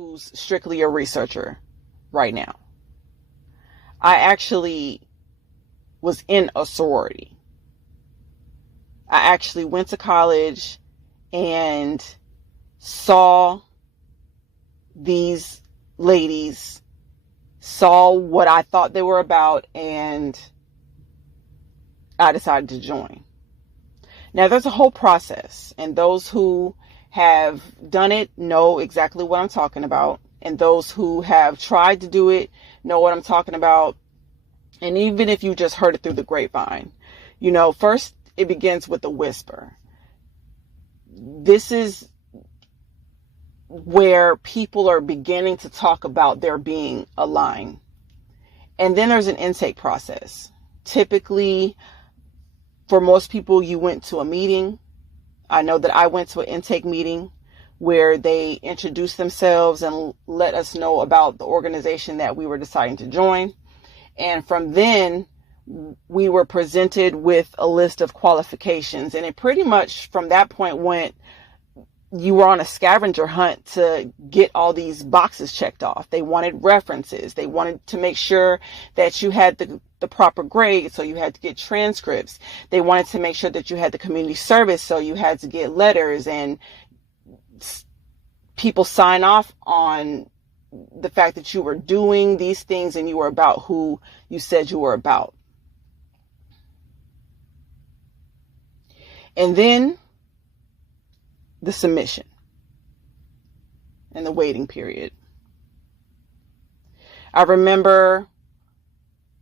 who's strictly a researcher right now. I actually was in a sorority. I actually went to college and saw these ladies, saw what I thought they were about, and I decided to join. Now, there's a whole process, and those who have done it know exactly what I'm talking about, and those who have tried to do it know what I'm talking about. And even if you just heard it through the grapevine, first it begins with a whisper. This is where people are beginning to talk about there being a line. And then there's an intake process. Typically, for most people, you went to a meeting. I know that I went to an intake meeting where they introduced themselves and let us know about the organization that we were deciding to join. And from then, we were presented with a list of qualifications. And it pretty much from that point went, you were on a scavenger hunt to get all these boxes checked off. They wanted references. They wanted to make sure that you had the proper grade, so you had to get transcripts. They wanted to make sure that you had the community service, so you had to get letters, and people sign off on the fact that you were doing these things and you were about who you said you were about. And then the submission and the waiting period. I remember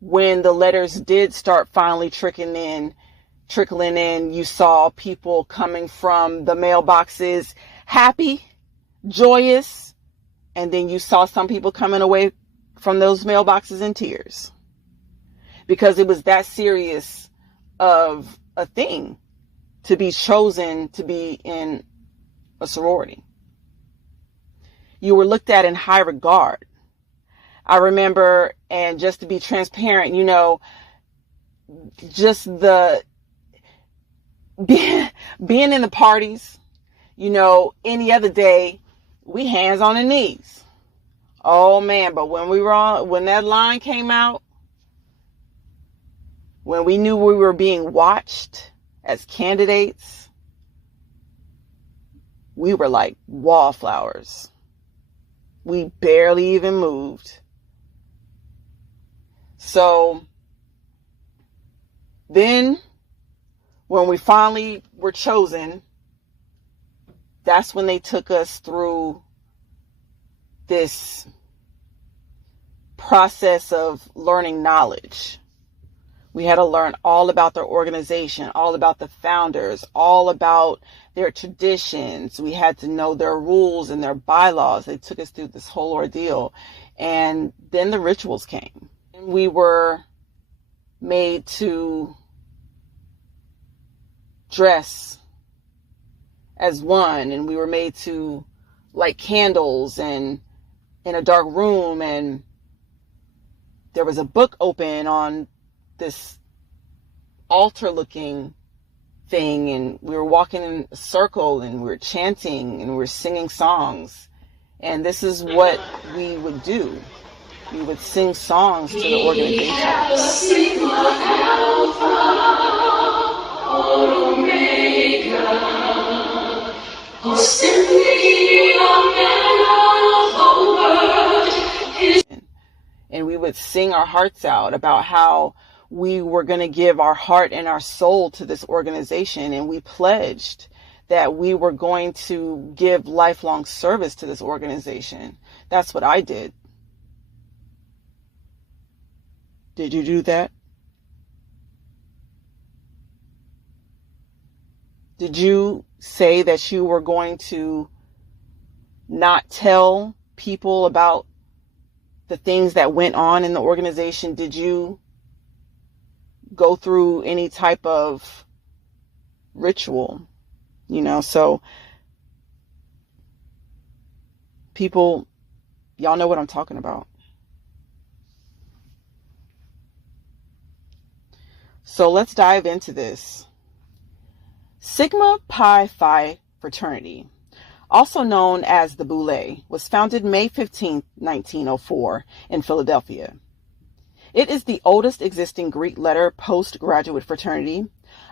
when the letters did start finally trickling in, you saw people coming from the mailboxes happy, joyous, and then you saw some people coming away from those mailboxes in tears, because it was that serious of a thing to be chosen to be in a sorority. You were looked at in high regard. I remember, and just to be transparent, just the being in the parties, any other day, we hands on the knees. Oh man, but when that line came out, when we knew we were being watched as candidates, we were like wallflowers. We barely even moved. So then when we finally were chosen, that's when they took us through this process of learning knowledge. We had to learn all about their organization, all about the founders, all about their traditions. We had to know their rules and their bylaws. They took us through this whole ordeal. And then the rituals came. And we were made to dress as one, and we were made to light candles and in a dark room, and there was a book open on this altar looking thing, and we were walking in a circle and we were chanting and we were singing songs. And this is what we would do. We would sing songs to the organization. And we would sing our hearts out about how we were going to give our heart and our soul to this organization. And we pledged that we were going to give lifelong service to this organization. That's what I did. Did you do that? Did you say that you were going to not tell people about the things that went on in the organization? Did you go through any type of ritual? So people, y'all know what I'm talking about. So let's dive into this. Sigma Pi Phi fraternity. also known as the Boule, was founded May 15, 1904 in Philadelphia. It is the oldest existing Greek letter postgraduate fraternity,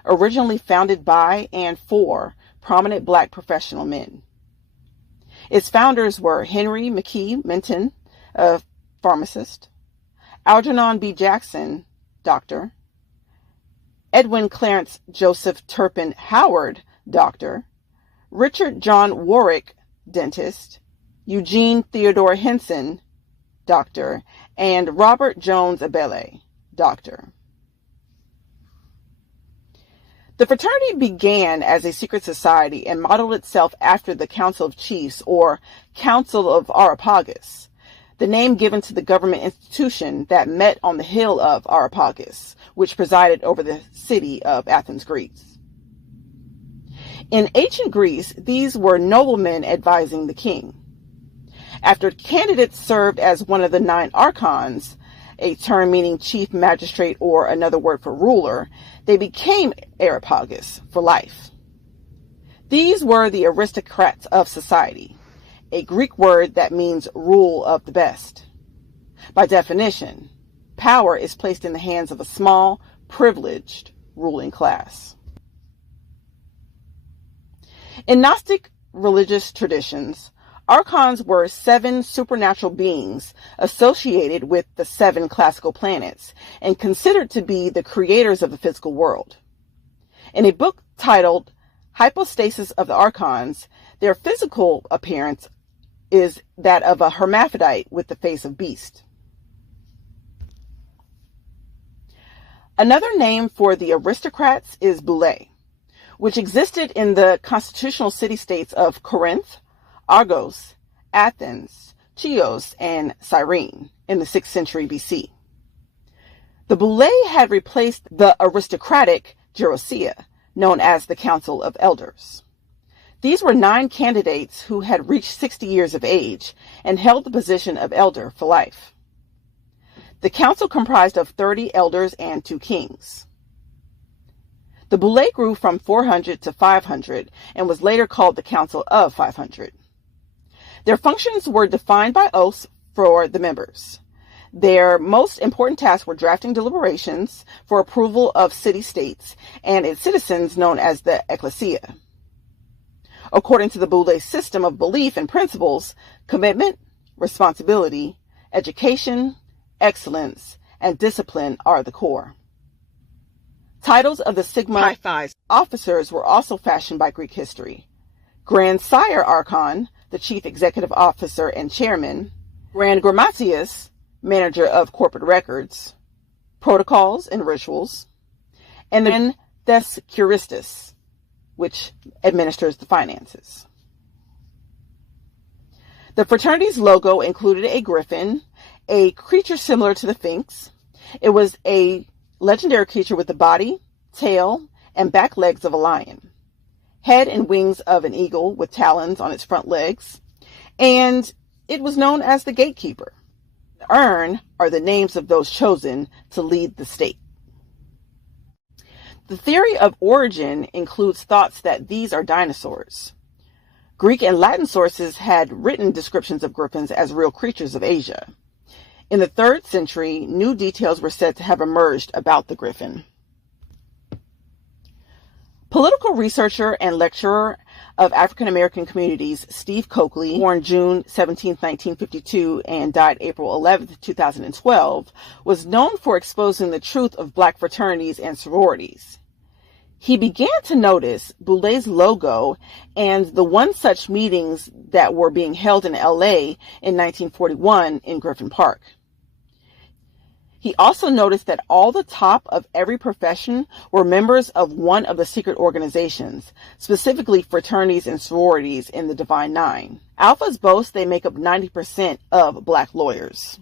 originally founded by and for prominent Black professional men. Its founders were Henry McKee Minton, a pharmacist, Algernon B. Jackson, doctor, Edwin Clarence Joseph Turpin Howard, doctor, Richard John Warwick, dentist, Eugene Theodore Henson, doctor, and Robert Jones Abele, doctor. The fraternity began as a secret society and modeled itself after the Council of Chiefs, or Council of Areopagus, the name given to the government institution that met on the hill of Areopagus, which presided over the city of Athens, Greece. In ancient Greece, these were noblemen advising the king. After candidates served as one of the 9 archons, a term meaning chief magistrate or another word for ruler, they became Areopagus for life. These were the aristocrats of society, a Greek word that means rule of the best. By definition, power is placed in the hands of a small, privileged ruling class. In Gnostic religious traditions, archons were 7 supernatural beings associated with the 7 classical planets and considered to be the creators of the physical world. In a book titled Hypostasis of the Archons, their physical appearance is that of a hermaphrodite with the face of beast. Another name for the aristocrats is Boule, which existed in the constitutional city-states of Corinth, Argos, Athens, Chios, and Cyrene in the 6th century BC. The Boule had replaced the aristocratic Gerousia, known as the Council of Elders. These were 9 candidates who had reached 60 years of age and held the position of elder for life. The council comprised of 30 elders and 2 kings. The Boule grew from 400 to 500 and was later called the Council of 500. Their functions were defined by oaths for the members. Their most important tasks were drafting deliberations for approval of city-states and its citizens known as the ecclesia. According to the Boule system of belief and principles, commitment, responsibility, education, excellence, and discipline are the core. Titles of the Sigma Phi officers were also fashioned by Greek history. Grand Sire Archon, the chief executive officer and chairman, Grand Grammatius, manager of corporate records, protocols and rituals, and then Des Curistus, which administers the finances. The fraternity's logo included a griffin, a creature similar to the Sphinx. It was a legendary creature with the body, tail, and back legs of a lion, head and wings of an eagle with talons on its front legs, and it was known as the gatekeeper. The urn are the names of those chosen to lead the state. The theory of origin includes thoughts that these are dinosaurs. Greek and Latin sources had written descriptions of griffins as real creatures of Asia. In the 3rd century, new details were said to have emerged about the griffin. Political researcher and lecturer of African American communities, Steve Coakley, born June 17, 1952, and died April 11, 2012, was known for exposing the truth of Black fraternities and sororities. He began to notice Boule's logo and the one such meetings that were being held in LA in 1941 in Griffin Park. He also noticed that all the top of every profession were members of one of the secret organizations, specifically fraternities and sororities in the Divine Nine. Alphas boast they make up 90% of Black lawyers.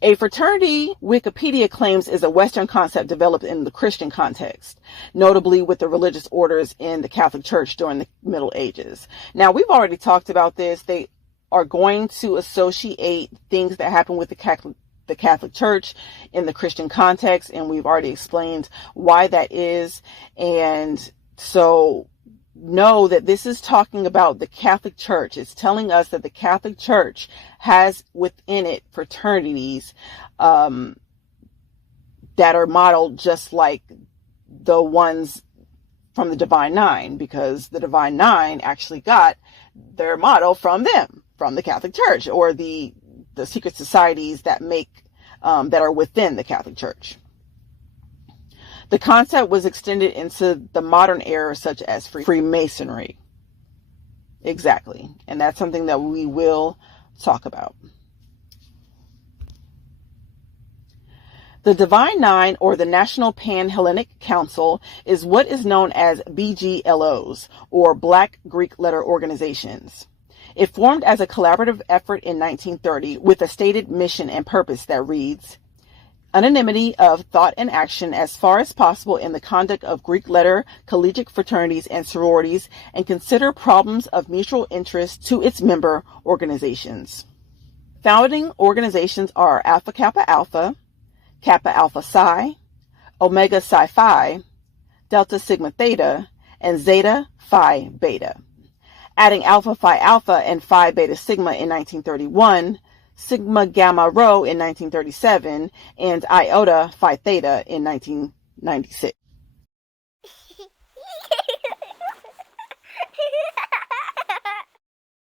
A fraternity, Wikipedia claims, is a Western concept developed in the Christian context, notably with the religious orders in the Catholic Church during the Middle Ages. Now, we've already talked about this. They are going to associate things that happen with the Catholic Church in the Christian context, and we've already explained why that is. And so know that this is talking about the Catholic Church. It's telling us that the Catholic Church has within it fraternities that are modeled just like the ones from the Divine Nine, because the Divine Nine actually got their model from them, from the Catholic Church, or the secret societies that that are within the Catholic Church. The concept was extended into the modern era, such as Freemasonry. Exactly. And that's something that we will talk about. The Divine Nine, or the National Pan-Hellenic Council, is what is known as BGLOs, or Black Greek Letter Organizations. It formed as a collaborative effort in 1930 with a stated mission and purpose that reads, anonymity of thought and action as far as possible in the conduct of Greek letter collegiate fraternities and sororities, and consider problems of mutual interest to its member organizations. Founding organizations are Alpha Kappa Alpha, Kappa Alpha Psi, Omega Psi Phi, Delta Sigma Theta, and Zeta Phi Beta. Adding Alpha Phi Alpha and Phi Beta Sigma in 1931, Sigma Gamma Rho in 1937, and Iota Phi Theta in 1996.